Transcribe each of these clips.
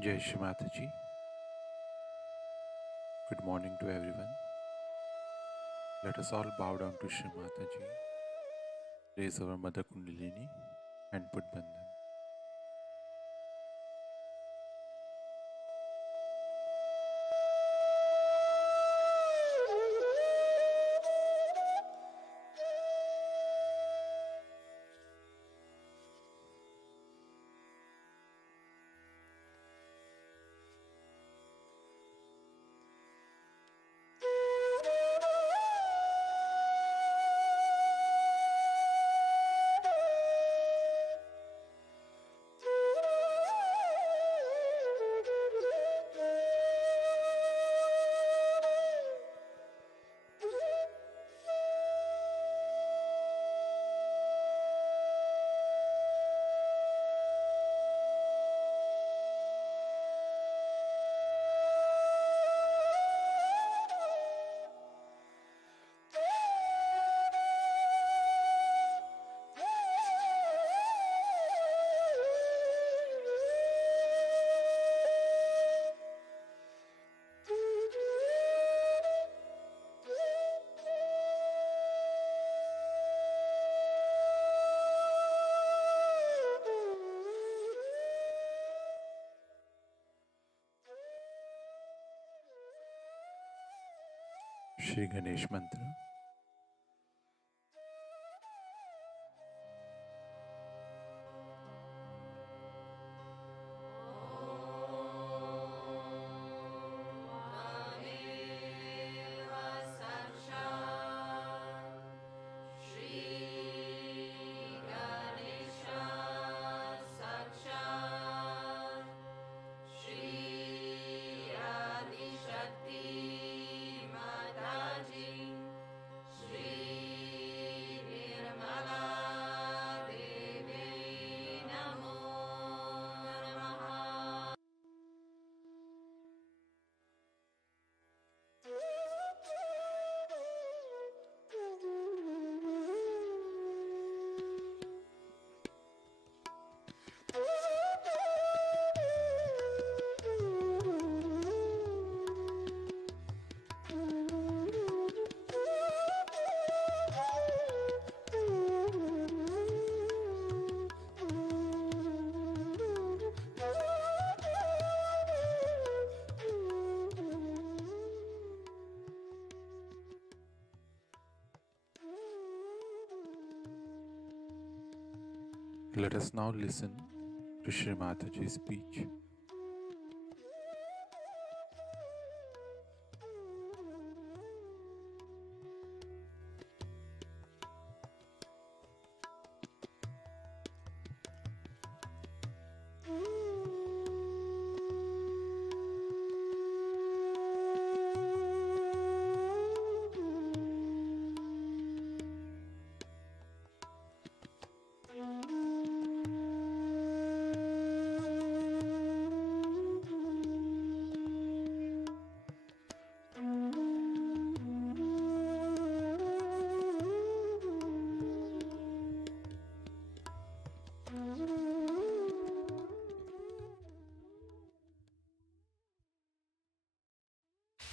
Jai Shri Mataji. Good morning to everyone. Let us all bow down to Shri Mataji, raise our Mother Kundalini and put Bandhan. Shri Ganesh Mantra. Let us now listen to Shri Mataji's speech.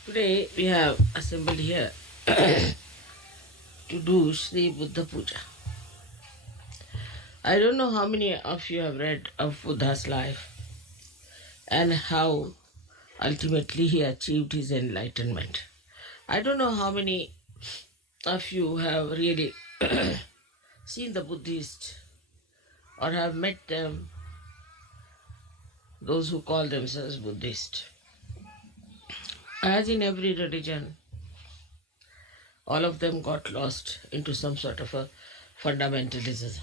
Today we have assembled here to do Sri Buddha Puja. I don't know how many of you have read of Buddha's life and how ultimately he achieved his enlightenment. I don't know how many of you have really seen the Buddhists or have met them, those who call themselves Buddhist. As in every religion, all of them got lost into some sort of a fundamentalism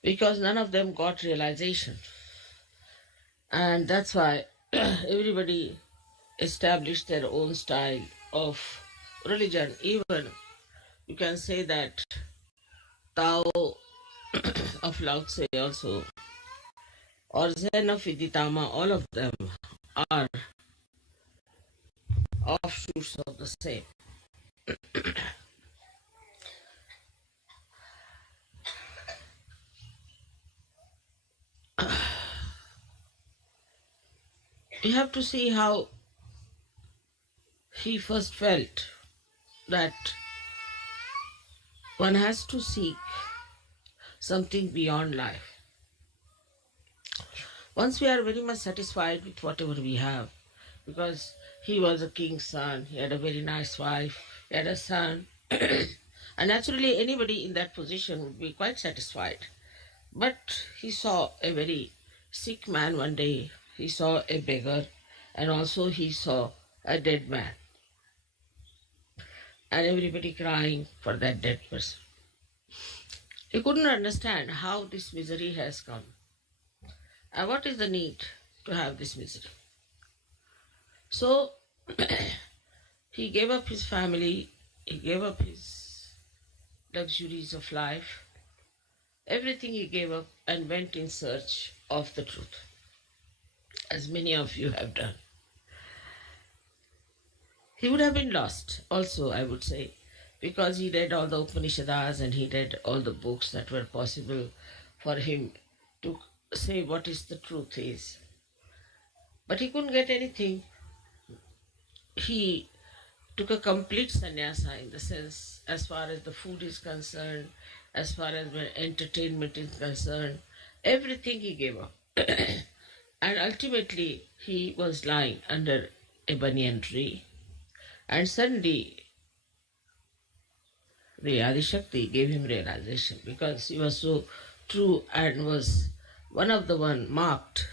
because none of them got realization. And that's why everybody established their own style of religion. Even you can say that Tao of Lao Tse also, or Zen of Iditama, all of them are offshoots of the same. You have to see how he first felt that one has to seek something beyond life. Once we are very much satisfied with whatever we have, because he was a king's son, he had a very nice wife, he had a son, and naturally anybody in that position would be quite satisfied. But he saw a very sick man one day, he saw a beggar, and also he saw a dead man, and everybody crying for that dead person. He couldn't understand how this misery has come. And what is the need to have this misery? So he gave up his family, he gave up his luxuries of life, everything he gave up and went in search of the truth, as many of you have done. He would have been lost also, I would say, because he read all the Upanishads and he read all the books that were possible for him to say what is the truth is. But he couldn't get anything. He took a complete sannyasa in the sense, as far as the food is concerned, as far as entertainment is concerned, everything he gave up. And ultimately, he was lying under a banyan tree, and suddenly the Adishakti gave him realization because he was so true and was one of the one marked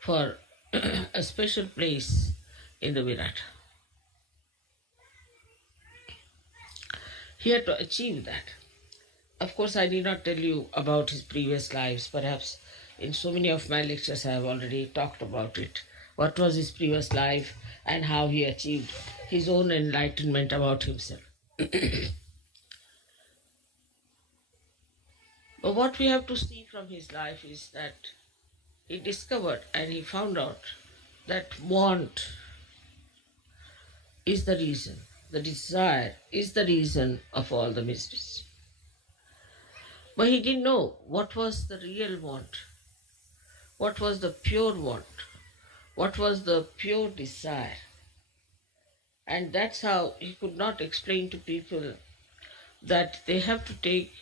for a special place in the Virat. He had to achieve that. Of course, I need not tell you about his previous lives. Perhaps in so many of my lectures I have already talked about it. What was his previous life and how he achieved his own enlightenment about himself. But what we have to see from his life is that he discovered and he found out that want is the reason, the desire is the reason of all the miseries. But he didn't know what was the real want, what was the pure want, what was the pure desire. And that's how he could not explain to people that they have to take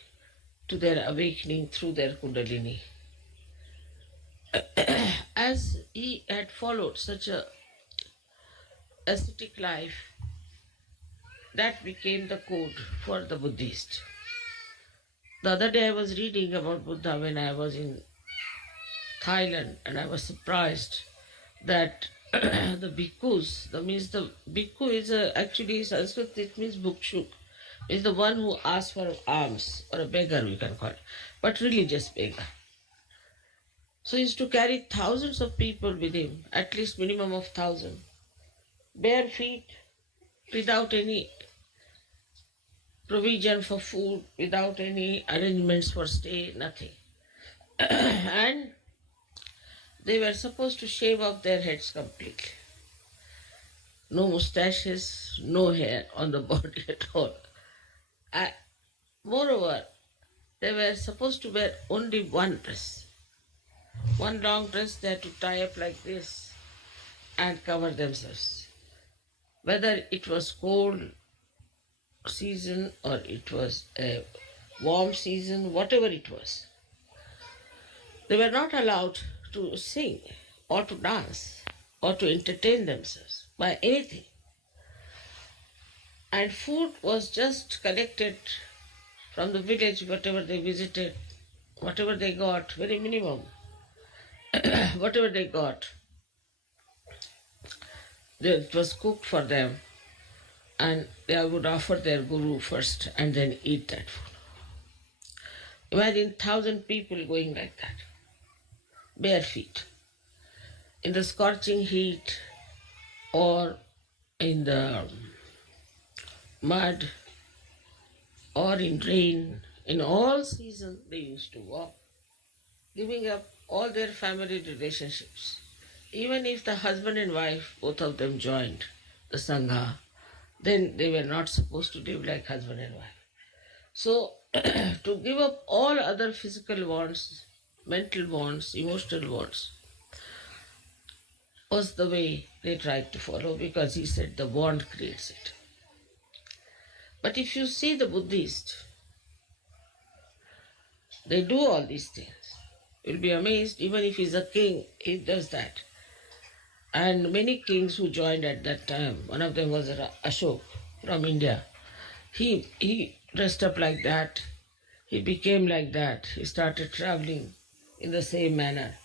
to their awakening through their Kundalini. As he had followed such a ascetic life, that became the code for the Buddhist. The other day I was reading about Buddha when I was in Thailand, and I was surprised that the bhikkhus, that means the bhikkhu is actually Sanskrit, it means bhukshuk, is the one who asks for alms, or a beggar we can call it, but religious beggar. So he used to carry thousands of people with him, at least minimum of 1,000, bare feet, without any provision for food, without any arrangements for stay, nothing. And they were supposed to shave off their heads completely. No mustaches, no hair on the body at all. Moreover, they were supposed to wear only one dress. One long dress they had to tie up like this and cover themselves. Whether it was cold season or it was a warm season, whatever it was, they were not allowed to sing or to dance or to entertain themselves by anything. And food was just collected from the village, whatever they visited, whatever they got, very minimum, whatever they got, it was cooked for them, and they would offer their guru first and then eat that food. Imagine 1,000 people going like that, bare feet, in the scorching heat or in the mud or in rain. In all seasons they used to walk, giving up all their family relationships. Even if the husband and wife, both of them joined the Sangha, then they were not supposed to live like husband and wife. So to give up all other physical wants, mental wants, emotional wants, was the way they tried to follow, because he said the want creates it. But if you see the Buddhists, they do all these things. You'll be amazed, even if he's a king, he does that. And many kings who joined at that time, one of them was Ashok from India. He dressed up like that. He became like that. He started traveling in the same manner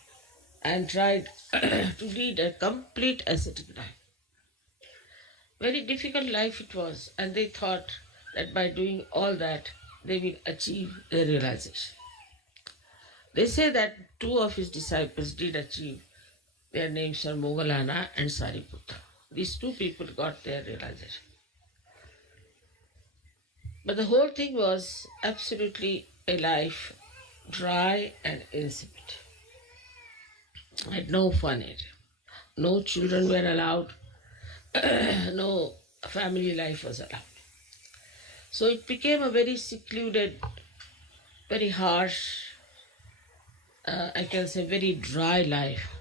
and tried to lead a complete ascetic life. Very difficult life it was, and they thought that by doing all that, they will achieve their realization. They say that two of his disciples did achieve. Their names are Moggallana and Sariputta. These two people got their realization. But the whole thing was absolutely a life dry and insipid. Had no fun in it. No children were allowed. No family life was allowed. So it became a very secluded, very harsh, I can say very dry life.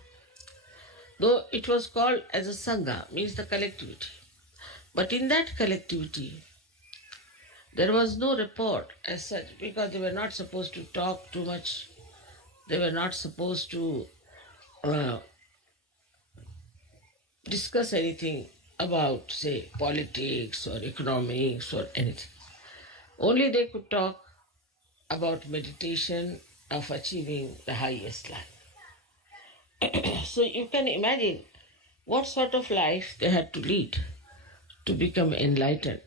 Though it was called as a Sangha, means the collectivity. But in that collectivity, there was no report as such, because they were not supposed to talk too much. They were not supposed to discuss anything about, say, politics or economics or anything. Only they could talk about meditation of achieving the highest life. So you can imagine what sort of life they had to lead to become enlightened.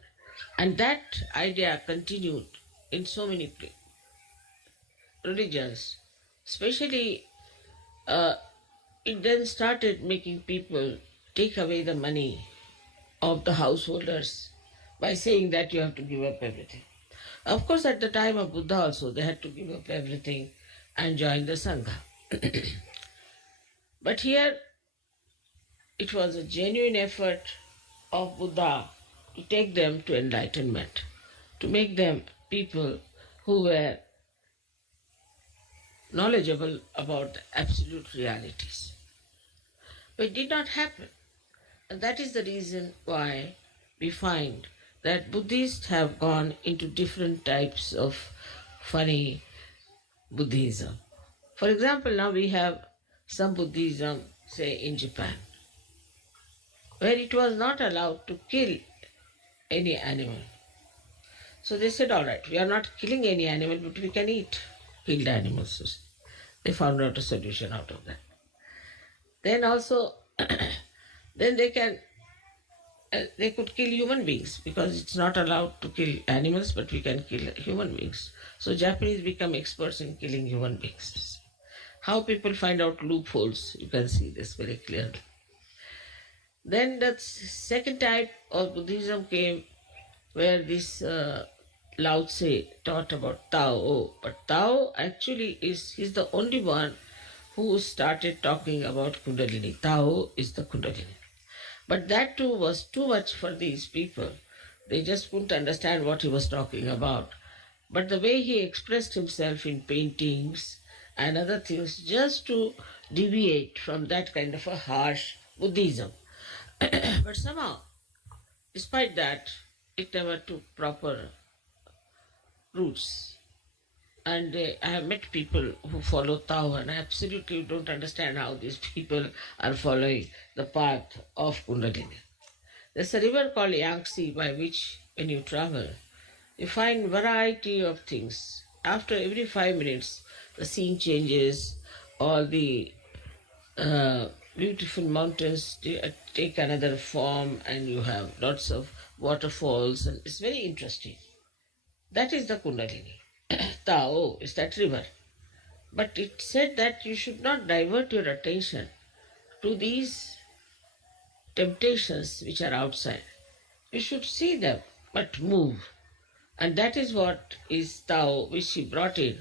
And that idea continued in so many religions. Especially, it then started making people take away the money of the householders by saying that you have to give up everything. Of course, at the time of Buddha also, they had to give up everything and join the Sangha. But here, it was a genuine effort of Buddha to take them to enlightenment, to make them people who were knowledgeable about the absolute realities. But it did not happen. And that is the reason why we find that Buddhists have gone into different types of funny Buddhism. For example, now we have some Buddhism, say in Japan, where it was not allowed to kill any animal. So they said, all right, we are not killing any animal, but we can eat killed animals. They found out a solution out of that. Then also, then they could kill human beings, because it's not allowed to kill animals, but we can kill human beings. So Japanese become experts in killing human beings. How people find out loopholes, you can see this very clearly. Then the second type of Buddhism came, where this Lao Tse taught about Tao. But Tao actually he's the only one who started talking about Kundalini. Tao is the Kundalini. But that too was too much for these people. They just couldn't understand what he was talking about. But the way he expressed himself in paintings and other things, just to deviate from that kind of a harsh Buddhism. But somehow, despite that, it never took proper roots. And I have met people who follow Tao, and I absolutely don't understand how these people are following the path of Kundalini. There's a river called Yangtze, by which, when you travel, you find variety of things. After every 5 minutes, the scene changes. All the beautiful mountains take another form, and you have lots of waterfalls, and it's very interesting. That is the Kundalini. Tao is that river. But it said that you should not divert your attention to these temptations which are outside. You should see them, but move. And that is what is Tao, which he brought in.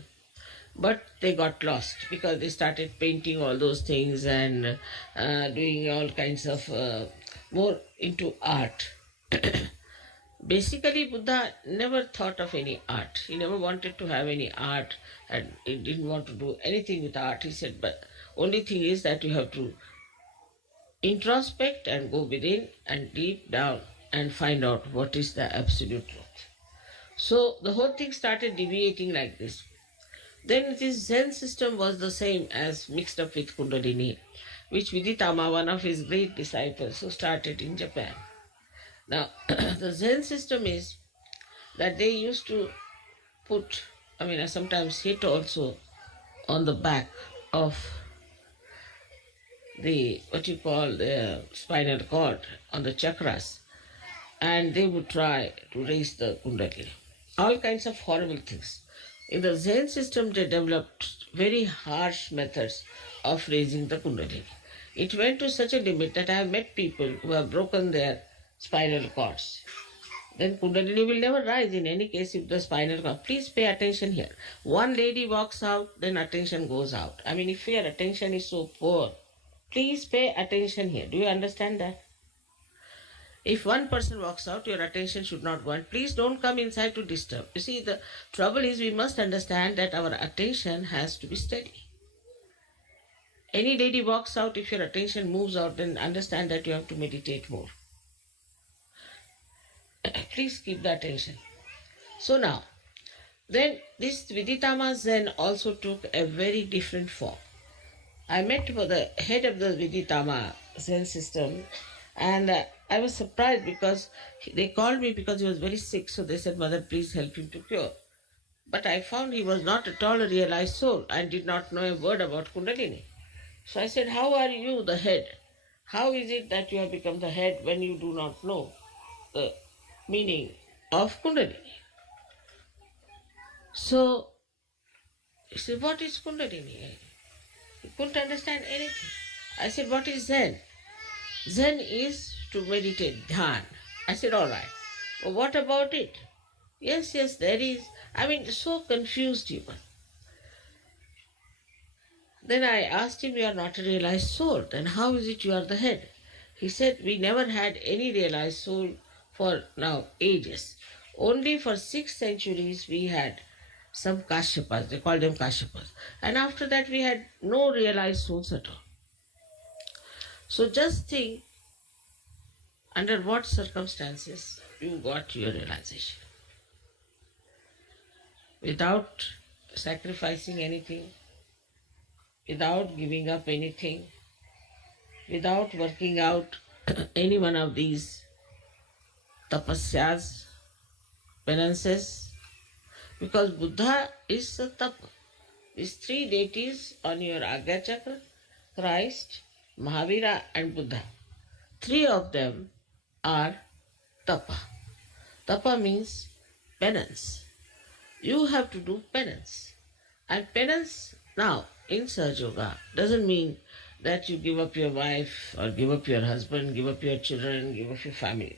But they got lost, because they started painting all those things and doing all kinds of more into art. Basically, Buddha never thought of any art. He never wanted to have any art, and he didn't want to do anything with art. He said, but only thing is that you have to introspect and go within and deep down and find out what is the absolute truth. So the whole thing started deviating like this. Then this Zen system was the same as mixed up with Kundalini, which Viditama, one of his great disciples, who started in Japan. Now, the Zen system is that they used to put, I sometimes hit also on the back of the, what you call the spinal cord, on the chakras, and they would try to raise the Kundalini. All kinds of horrible things. In the Zen system, they developed very harsh methods of raising the Kundalini. It went to such a limit that I have met people who have broken their spinal cords. Then Kundalini will never rise in any case if the spinal cord. Please pay attention here. One lady walks out, then attention goes out. If your attention is so poor, please pay attention here. Do you understand that? If one person walks out, your attention should not go. And please don't come inside to disturb. You see, the trouble is we must understand that our attention has to be steady. Any lady walks out, if your attention moves out, then understand that you have to meditate more. Please keep the attention. So now, then this Viditama Zen also took a very different form. I met the head of the Viditama Zen system, and I was surprised because they called me because he was very sick. So they said, Mother, please help him to cure. But I found he was not at all a realized soul and did not know a word about Kundalini. So I said, how are you the head? How is it that you have become the head when you do not know the meaning of Kundalini? So he said, what is Kundalini? He couldn't understand anything. I said, what is Zen? Zen is to meditate, dhyan. I said, all right. Well, what about it? Yes, there is. So confused even. Then I asked him, you are not a realized soul. Then how is it you are the head? He said, we never had any realized soul for now ages. Only for 6 centuries we had some Kashyapas, they called them Kashyapas. And after that we had no realized souls at all. So just think, under what circumstances you got your realization. Without sacrificing anything, without giving up anything, without working out any one of these tapasyas, penances, because Buddha is a tapa. These 3 deities on your Agya Chakra, Christ, Mahavira and Buddha, 3 of them are tapa. Tapa means penance. You have to do penance. And penance now in Sahaja Yoga doesn't mean that you give up your wife or give up your husband, give up your children, give up your family.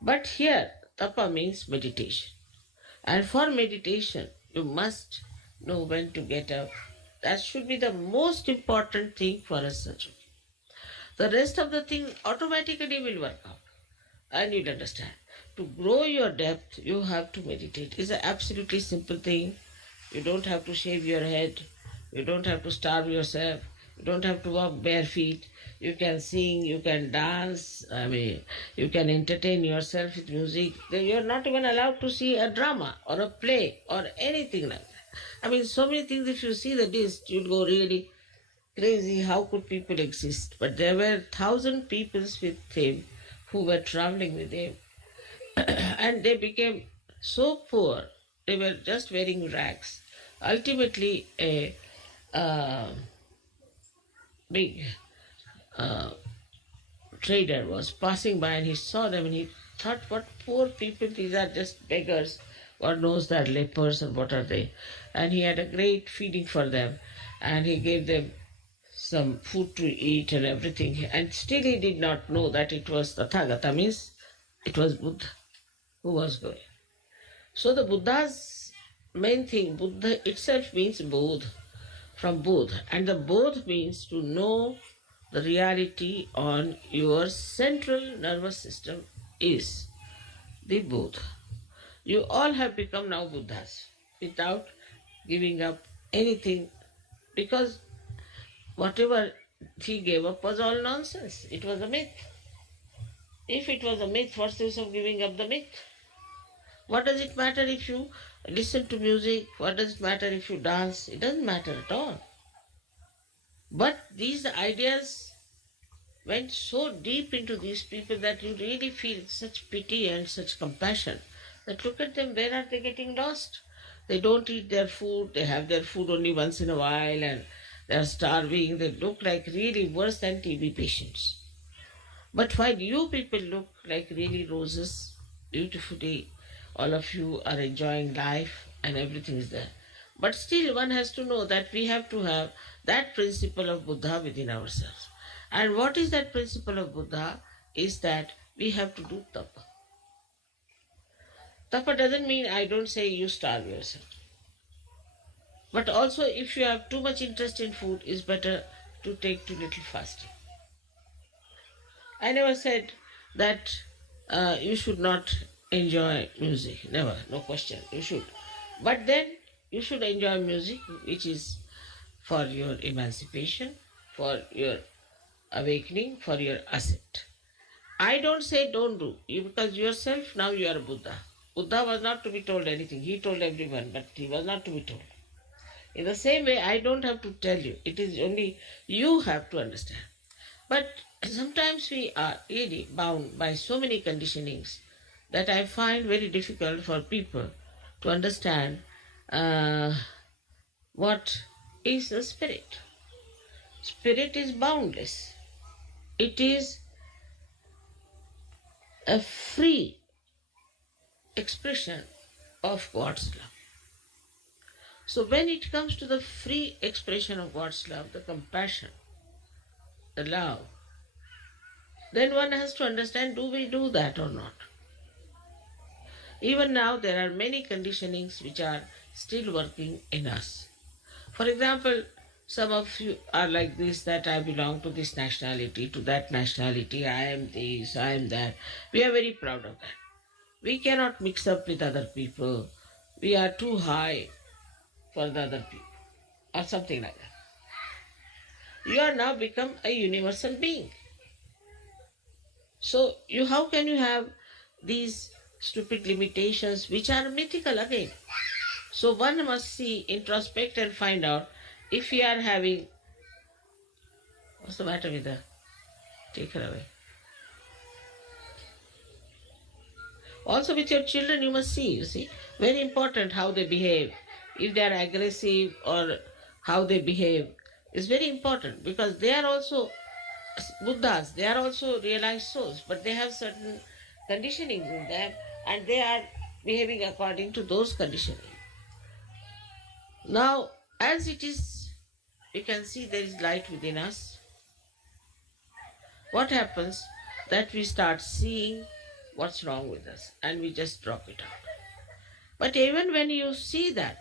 But here, tapa means meditation. And for meditation, you must know when to get up. That should be the most important thing for a Sahaja. The rest of the thing automatically will work out. And you'll understand. To grow your depth, you have to meditate. It's an absolutely simple thing. You don't have to shave your head. You don't have to starve yourself. You don't have to walk bare feet. You can sing, you can dance. You can entertain yourself with music. You're not even allowed to see a drama or a play or anything like that. So many things. If you see the list, you'll go really crazy. How could people exist? But there were 1,000 people with him who were traveling with him. And they became so poor, they were just wearing rags. Ultimately, a big trader was passing by and he saw them and he thought, what poor people, these are just beggars. God knows they're lepers and what are they. And he had a great feeding for them and he gave them some food to eat and everything. And still he did not know that it was Tathagata, means it was Buddha who was going. So the Buddha's main thing, Buddha itself means Bodh, from Bodh. And the Bodh means to know the reality on your central nervous system is the Bodh. You all have become now Buddhas without giving up anything, because whatever he gave up was all nonsense. It was a myth. If it was a myth, what's the use of giving up the myth? What does it matter if you listen to music? What does it matter if you dance? It doesn't matter at all. But these ideas went so deep into these people that you really feel such pity and such compassion. That look at them, where are they getting lost? They don't eat their food, they have their food only once in a while, and they are starving. They look like really worse than TB patients. But while you people look like really roses, beautifully, all of you are enjoying life and everything is there. But still, one has to know that we have to have that principle of Buddha within ourselves. And what is that principle of Buddha? Is that we have to do tapa. Tapa doesn't mean I don't say you starve yourself. But also, if you have too much interest in food, it's better to take too little fasting. I never said that you should not enjoy music. Never, no question. You should. But then you should enjoy music which is for your emancipation, for your awakening, for your ascent. I don't say don't do, because yourself now you are Buddha. Buddha was not to be told anything. He told everyone, but he was not to be told. In the same way, I don't have to tell you. It is only you have to understand. But sometimes we are really bound by so many conditionings that I find very difficult for people to understand what is the spirit. Spirit is boundless. It is a free expression of God's love. So when it comes to the free expression of God's love, the compassion, the love, then one has to understand, do we do that or not? Even now there are many conditionings which are still working in us. For example, some of you are like this, that I belong to this nationality, to that nationality, I am this, I am that. We are very proud of that. We cannot mix up with other people. We are too high for the other people, or something like that. You are now become a universal being. So how can you have these stupid limitations which are mythical again? So one must see, introspect and find out if we are having, what's the matter with her? Take her away. Also with your children you must see, very important how they behave. If they are aggressive or how they behave is very important, because they are also Buddhas, they are also realized souls, but they have certain conditionings in them and they are behaving according to those conditionings. Now, as it is, you can see there is light within us. What happens? That we start seeing what's wrong with us and we just drop it out. But even when you see that,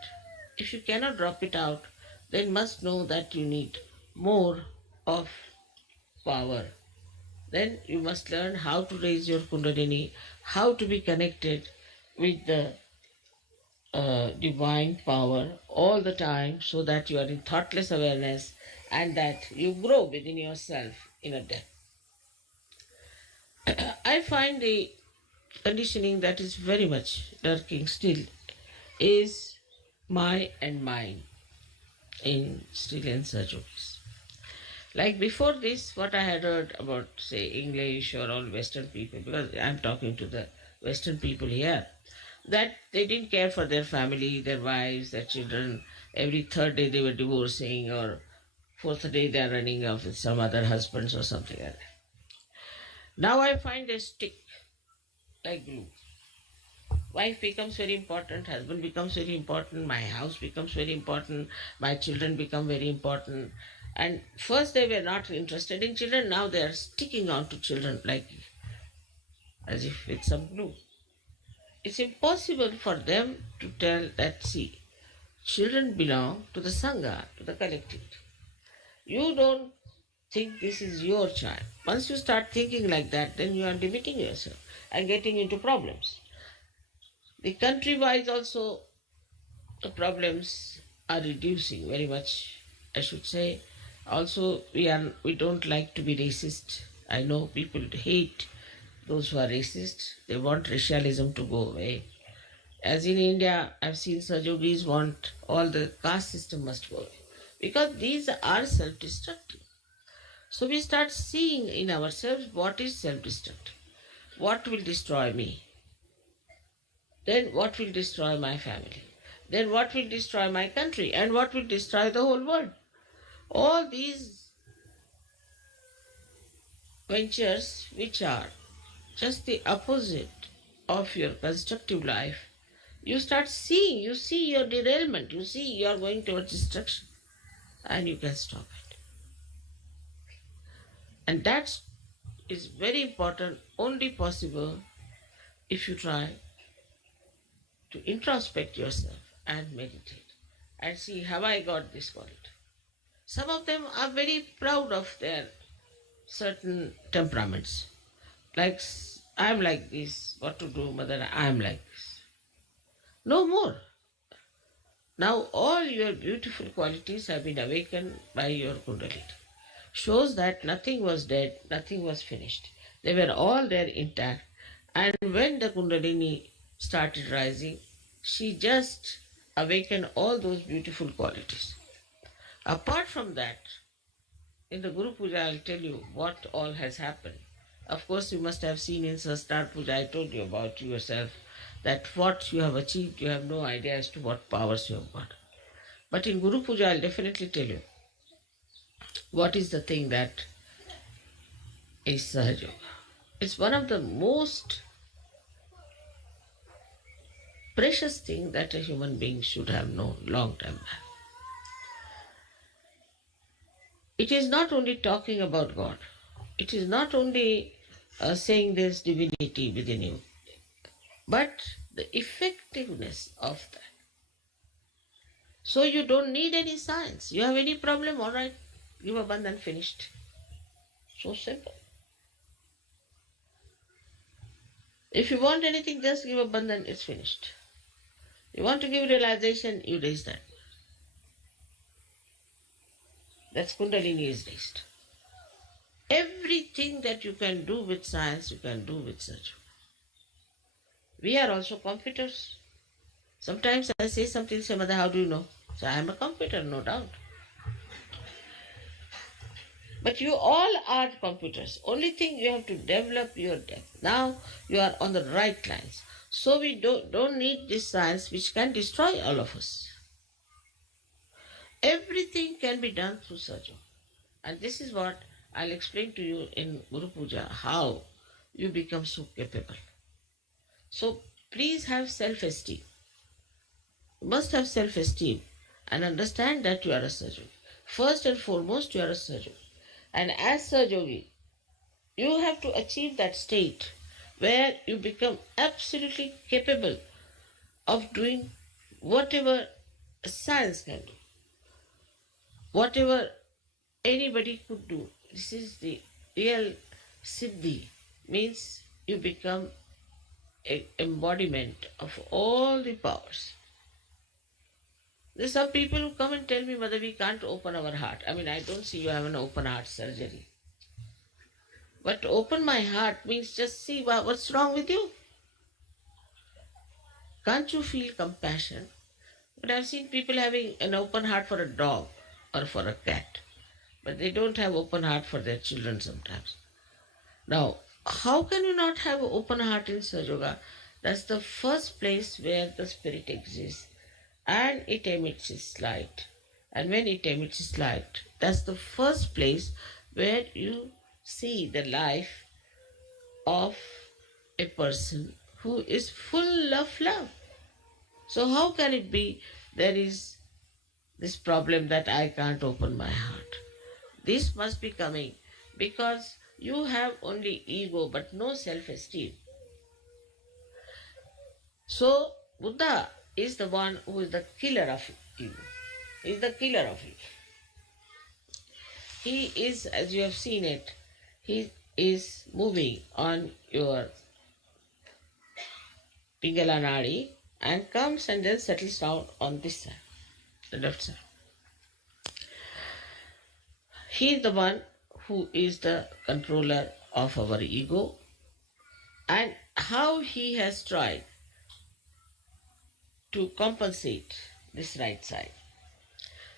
if you cannot drop it out, then must know that you need more of power. Then you must learn how to raise your Kundalini, how to be connected with the divine power all the time, so that you are in thoughtless awareness and that you grow within yourself in a depth. I find the conditioning that is very much lurking still is my and mine in Sri Lanka yogis. Like before this, what I had heard about, say, English or all Western people, because I'm talking to the Western people here, that they didn't care for their family, their wives, their children. Every third day they were divorcing, or fourth day they are running off with some other husbands or something like that. Now I find they stick like glue. Wife becomes very important, husband becomes very important, my house becomes very important, my children become very important. And first they were not interested in children, now they are sticking on to children like as if with some glue. It's impossible for them to tell that, see, children belong to the Sangha, to the collectivity. You don't think this is your child. Once you start thinking like that, then you are limiting yourself and getting into problems. The country-wise also, the problems are reducing very much, I should say. Also, we don't like to be racist. I know people hate those who are racist. They want racialism to go away. As in India, I've seen Sajogis want all the caste system must go away because these are self-destructive. So we start seeing in ourselves what is self-destructive, what will destroy me, then what will destroy my family, then what will destroy my country, and what will destroy the whole world. All these ventures, which are just the opposite of your constructive life, you start seeing, you see your derailment, you see you are going towards destruction, and you can stop it. And that is very important, only possible if you try to introspect yourself and meditate and see, have I got this quality? Some of them are very proud of their certain temperaments. Like, I'm like this, what to do, mother, I'm like this. No more. Now all your beautiful qualities have been awakened by your Kundalini. Shows that nothing was dead, nothing was finished. They were all there intact. And when the Kundalini started rising, she just awakened all those beautiful qualities. Apart from that, in the Guru Puja, I'll tell you what all has happened. Of course, you must have seen in Sastar Puja, I told you about yourself, that what you have achieved, you have no idea as to what powers you have got. But in Guru Puja, I'll definitely tell you what is the thing that is Sahaja Yoga. It's one of the most precious thing that a human being should have known long time back. It is not only talking about God. It is not only saying there's divinity within you, but the effectiveness of that. So you don't need any science. You have any problem, all right, give a bandhan, finished. So simple. If you want anything, just give a bandhan, it's finished. You want to give realization, you raise that. That's Kundalini is raised. Everything that you can do with science, you can do with Sahaja. We are also computers. Sometimes I say something, say, Mother, how do you know? So I am a computer, no doubt. But you all are computers. Only thing you have to develop your depth. Now you are on the right lines. So we don't need this science which can destroy all of us. Everything can be done through Sahaja. And this is what I'll explain to you in Guru Puja, how you become so capable. So please have self-esteem. You must have self-esteem and understand that you are a Sahaja. First and foremost, you are a Sahaja. And as Sahaja, you have to achieve that state where you become absolutely capable of doing whatever science can do, whatever anybody could do. This is the real Siddhi, means you become an embodiment of all the powers. There's some people who come and tell me, Mother, we can't open our heart. I mean, I don't see you have an open heart surgery. But to open my heart means just see what's wrong with you. Can't you feel compassion? But I've seen people having an open heart for a dog or for a cat, but they don't have open heart for their children sometimes. Now, how can you not have an open heart in Sahaja Yoga? That's the first place where the spirit exists and it emits its light. And when it emits its light, that's the first place where you see the life of a person who is full of love. So how can it be there is this problem that I can't open my heart? This must be coming because you have only ego but no self-esteem. So Buddha is the one who is the killer of ego. He is the killer of ego. He is, as you have seen it, he is moving on your Pingala Nadi and comes and then settles down on this side, the left side. He is the one who is the controller of our ego, and how he has tried to compensate this right side.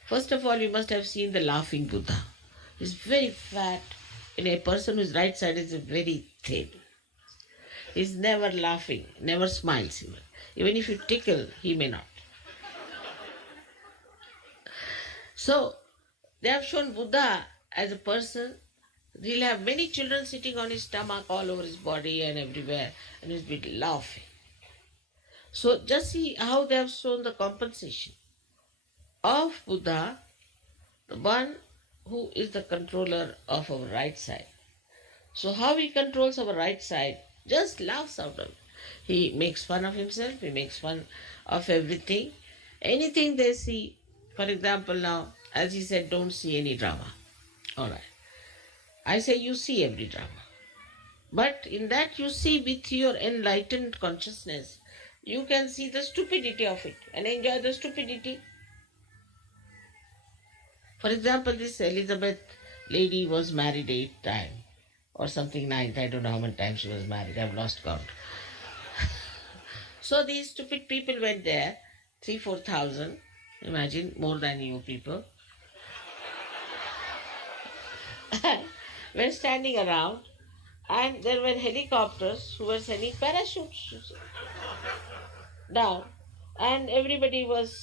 First of all, you must have seen the laughing Buddha. He's very fat, and a person whose right side is very thin. He's never laughing, never smiles even. Even if you tickle, he may not. So, they have shown Buddha as a person. He'll have many children sitting on his stomach all over his body and everywhere, and he'll be laughing. So, just see how they have shown the compensation of Buddha, the one who is the controller of our right side. So, how he controls our right side, just laughs out of it. He makes fun of himself, he makes fun of everything. Anything they see, for example, now, as he said, don't see any drama. Alright. I say you see every drama. But in that you see with your enlightened consciousness, you can see the stupidity of it and enjoy the stupidity. For example, this Elizabeth lady was married 8 times or something, 9th. I don't know how many times she was married. I've lost count. So these stupid people went there, 3,000-4,000. Imagine, more than you people. Were standing around, and there were helicopters who were sending parachutes down, and everybody was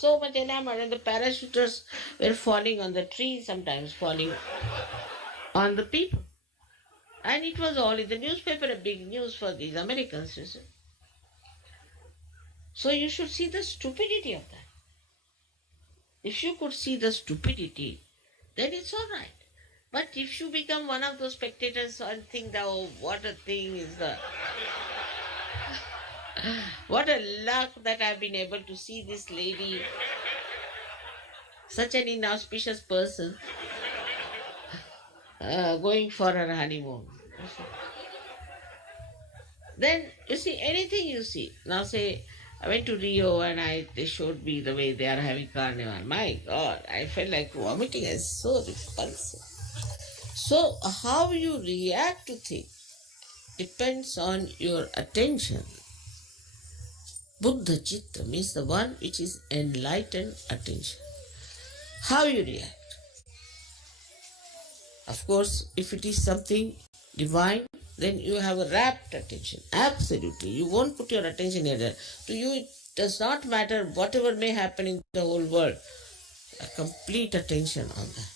so much enamored, and the parachuters were falling on the trees, sometimes falling on the people. And it was all in the newspaper, a big news for these Americans, you see. So you should see the stupidity of that. If you could see the stupidity, then it's all right. But if you become one of those spectators and think that, oh, what a thing is the... what a luck that I've been able to see this lady, such an inauspicious person, going for her honeymoon. Then, you see, anything you see. Now say, I went to Rio and they showed me the way they are having carnival. My God, I felt like vomiting. It's so repulsive. So, how you react to things depends on your attention. Buddha Chitta means the one which is enlightened attention. How you react. Of course, if it is something divine, then you have a rapt attention. Absolutely. You won't put your attention here. To you, it does not matter whatever may happen in the whole world. A complete attention on that.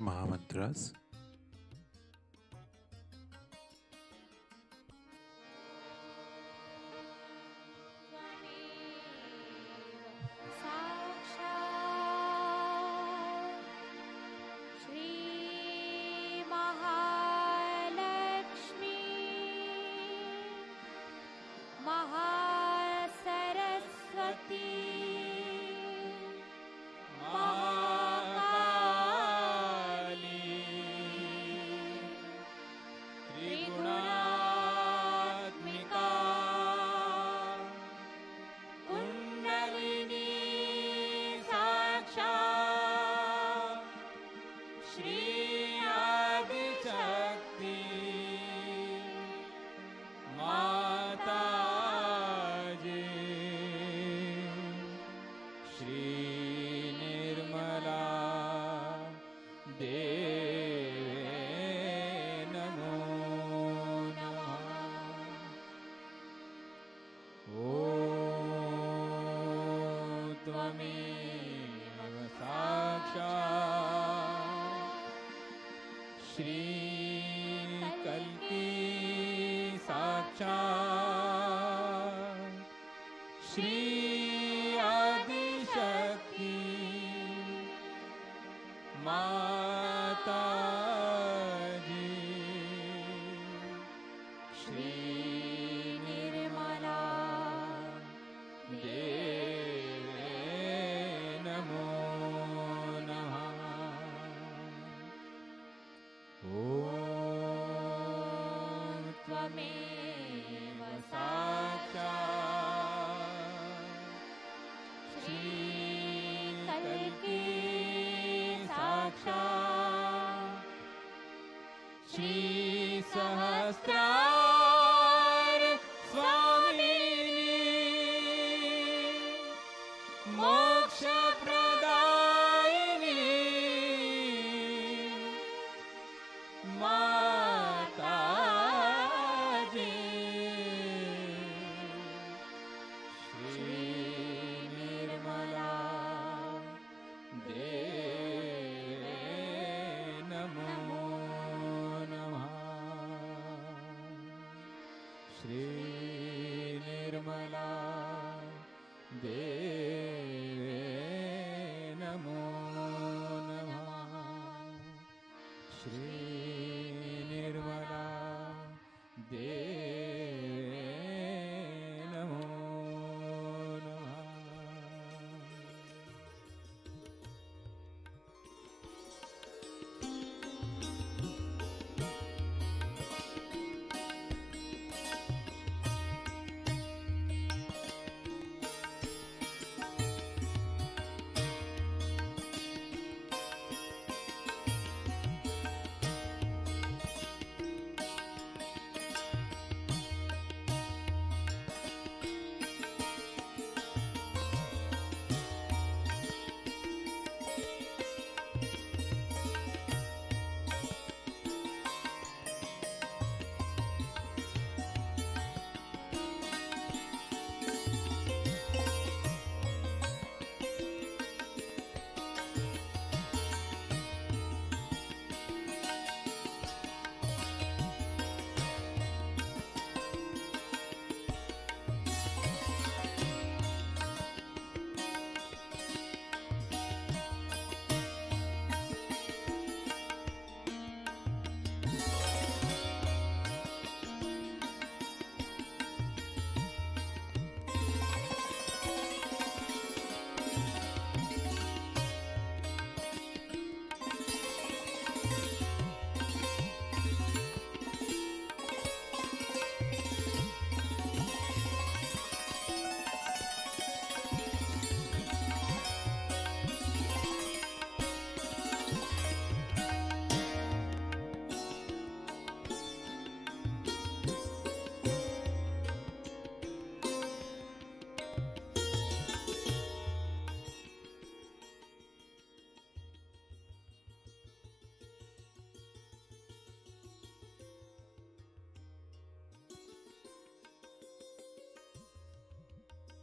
Mahamantras. साक्षात् श्री महालक्ष्मी महासरस्वती महाकाली त्रिगुणात्मिका कुण्डलिनी साक्षात् श्री आदिशक्ती माताजी श्री निर्मला देवे नमो नमः। ॐ त्वमेव साक्षात् श्री कल्की साक्षात् श्री आदिशक्ती माताजी श्री निर्मला देवे नमो नमः। ॐ त्वमेव साक्षात् श्री कल्की साक्षात् श्री सहस्रार स्वामिनी मोक्षप्रदायिनी माताजी श्री निर्मला देवे नमो नमः। श्री निर्मला देवे नमो नमः। श्री निर्मला देवे नमो नमः।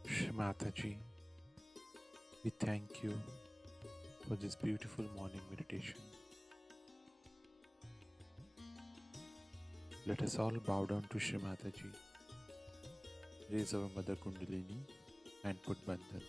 Shri Mataji, we thank you for this beautiful morning meditation. Let us all bow down to Shri Mataji, raise our Mother Kundalini and put Bandhan.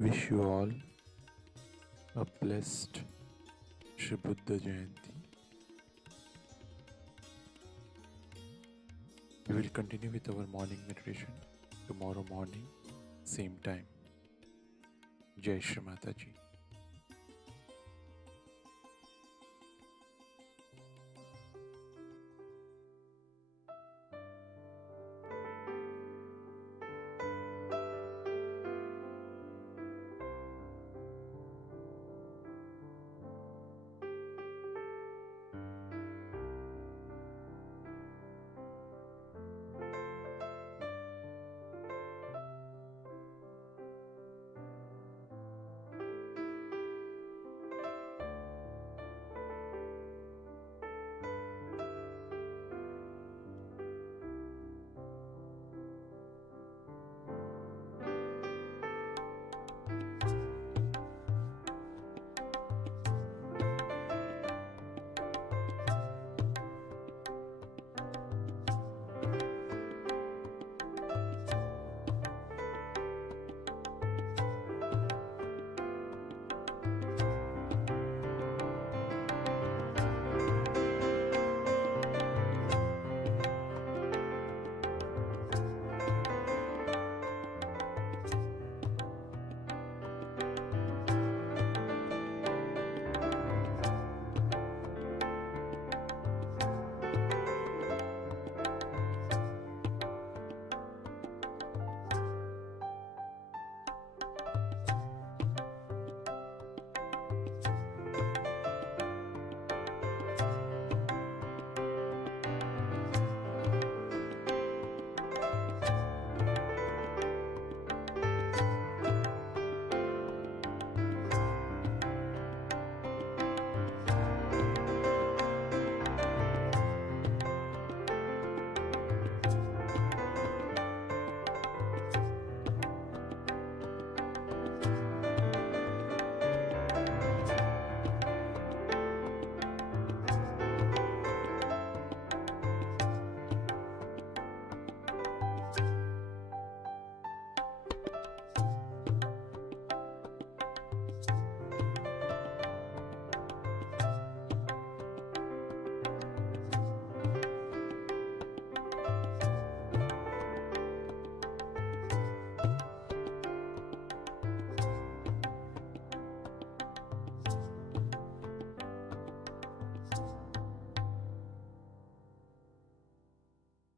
Wish you all a blessed Shri Buddha Jayanti. We will continue with our morning meditation tomorrow morning, same time. Jai Shri Mataji.